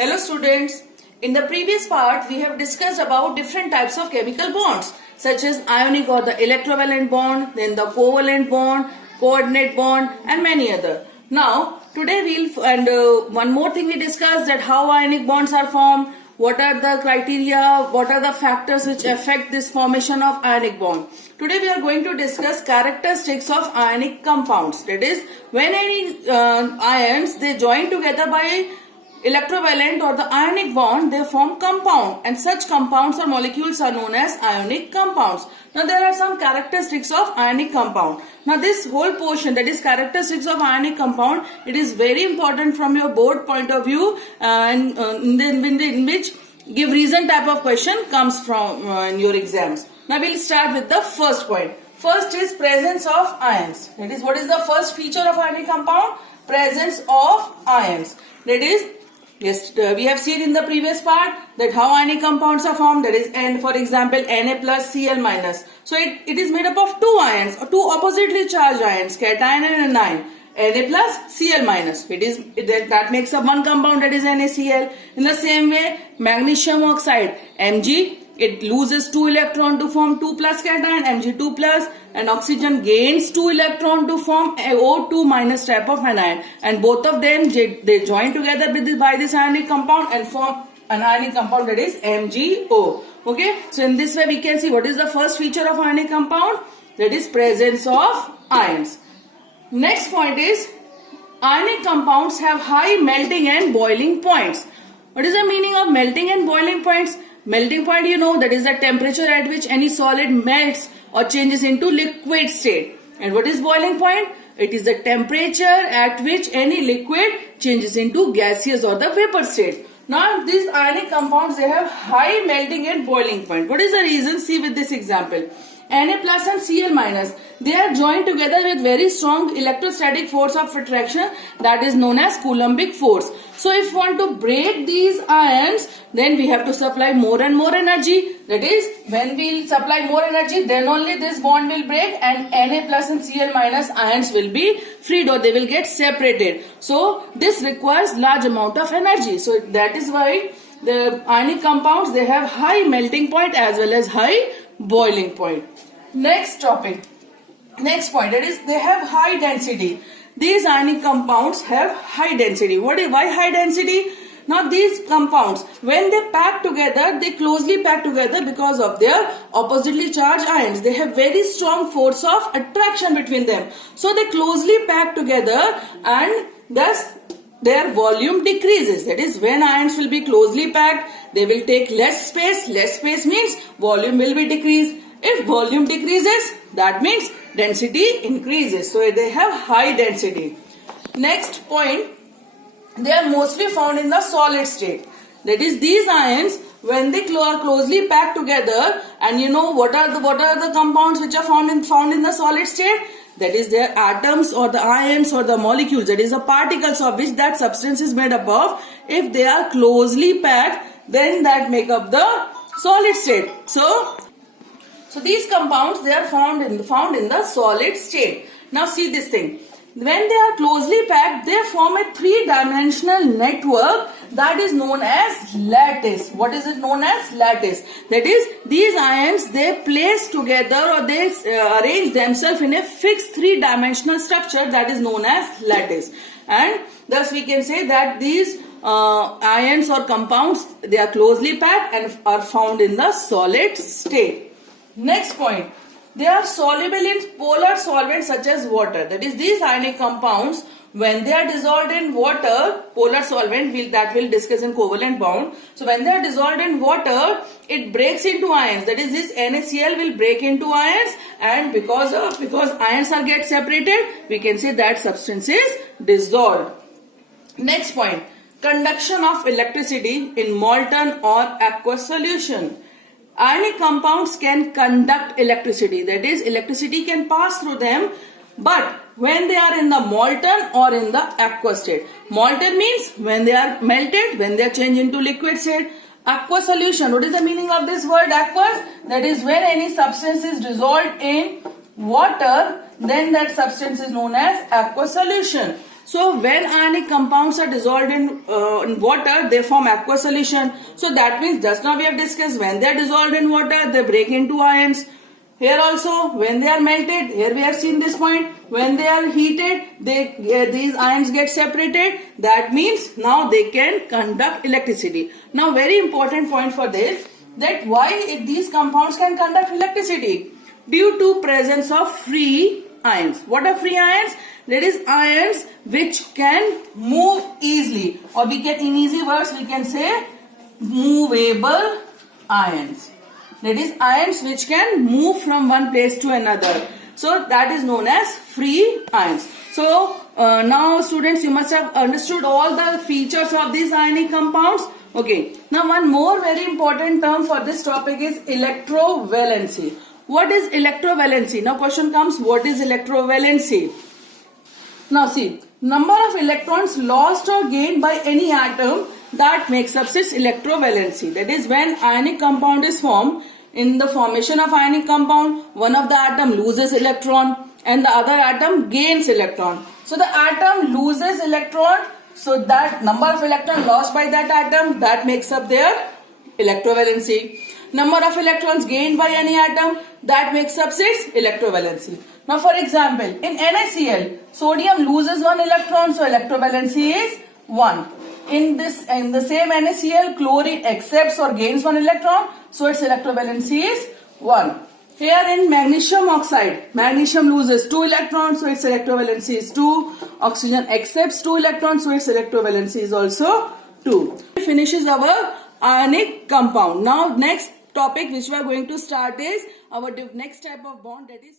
Hello students. In the previous part, we have discussed about different types of chemical bonds such as ionic or the electrovalent bond, then the covalent bond, coordinate bond and many other. Now, today one more thing we discussed that how ionic bonds are formed, what are the criteria, what are the factors which affect this formation of ionic bond. Today we are going to discuss characteristics of ionic compounds. That is, when any ions they join together by electrovalent or the ionic bond, they form compound, and such compounds or molecules are known as ionic compounds. Now there are some characteristics of ionic compound. Now this whole portion, that is characteristics of ionic compound, it is very important from your board point of view, in which give reason type of question comes from in your exams. Now we'll start with the first point. First is presence of ions. That is, what is the first feature of ionic compound? Presence of ions. That is, yes, we have seen in the previous part that how ionic compounds are formed. That is, and for example, Na plus Cl minus. So it is made up of two ions, or two oppositely charged ions, cation and anion. Na plus Cl minus. That makes up one compound, that is NaCl. In the same way, magnesium oxide, Mg, it loses 2 electron to form 2 plus cation, Mg2 plus, and oxygen gains 2 electron to form O2 minus type of anion, and both of them they join together by this ionic compound and form an ionic compound, that is MgO. Okay, so in this way we can see what is the first feature of ionic compound, that is presence of ions. Next point is ionic compounds have high melting and boiling points. What is the meaning of melting and boiling points? Melting point, you know, that is the temperature at which any solid melts or changes into liquid state. And what is boiling point? It is the temperature at which any liquid changes into gaseous or the vapor state. Now these ionic compounds, they have high melting and boiling point. What is the reason? See with this example. Na plus and Cl minus, they are joined together with very strong electrostatic force of attraction, that is known as Coulombic force. So if we want to break these ions, then we have to supply more and more energy. That is, when we supply more energy, then only this bond will break and Na plus and Cl minus ions will be freed, or they will get separated. So this requires large amount of energy. So that is why the ionic compounds, they have high melting point as well as high boiling point. Next topic. Next point, that is, they have high density. These ionic compounds have high density. Why high density? Now these compounds, when they pack together, they closely pack together because of their oppositely charged ions. They have very strong force of attraction between them. So they closely pack together and thus their volume decreases. That is, when ions will be closely packed, they will take less space. Less space means volume will be decreased. If volume decreases, that means density increases. So they have high density. Next point, they are mostly found in the solid state. That is, these ions, when they are closely packed together, and you know what are the compounds which are found in the solid state? That is, their atoms or the ions or the molecules, that is the particles of which that substance is made up of. If they are closely packed, then that make up the solid state. So these compounds, they are found in the solid state. Now see this thing. When they are closely packed, they form a three-dimensional network that is known as lattice. What is it known as? Lattice. That is, these ions, they place together or they arrange themselves in a fixed three-dimensional structure that is known as lattice. And thus we can say that these ions or compounds, they are closely packed and are found in the solid state. Next point, they are soluble in polar solvents such as water. That is, these ionic compounds, when they are dissolved in water, polar solvent, that will discuss in covalent bond. So when they are dissolved in water, it breaks into ions. That is, this NaCl will break into ions, and because ions are get separated, we can say that substance is dissolved. Next point, conduction of electricity in molten or aqueous solution. Ionic compounds can conduct electricity. That is, electricity can pass through them, but when they are in the molten or in the aqueous state. Molten means when they are melted, when they are changed into liquid state. Aqueous solution. What is the meaning of this word aqueous? That is, when any substance is dissolved in water, then that substance is known as aqueous solution. So when ionic compounds are dissolved in water, they form aqueous solution. So that means just now we have discussed, when they are dissolved in water, they break into ions. Here also, when they are melted, here we have seen this point, when they are heated, these ions get separated. That means now they can conduct electricity. Now very important point for this, that why these compounds can conduct electricity? Due to presence of free ions. What are free ions? That is ions which can move easily, or we can, in easy words, we can say movable ions. That is ions which can move from one place to another. So that is known as free ions. So now students, you must have understood all the features of these ionic compounds. Okay. Now one more very important term for this topic is electrovalency. What is electrovalency? Now question comes, what is electrovalency? Now see, number of electrons lost or gained by any atom, that makes up its electrovalency. That is, when ionic compound is formed, in the formation of ionic compound, one of the atom loses electron and the other atom gains electron. So the atom loses electron, so that number of electrons lost by that atom, that makes up their electrovalency. Number of electrons gained by any atom, that makes up its electrovalency. Now for example, in NaCl, sodium loses one electron, so electrovalency is 1. In the same NaCl, chlorine accepts or gains one electron, so its electrovalency is 1. Here in magnesium oxide, magnesium loses 2 electrons, so its electrovalency is 2. Oxygen accepts 2 electrons, so its electrovalency is also 2. Finishes our ionic compound. Now next topic which we are going to start is our next type of bond, that is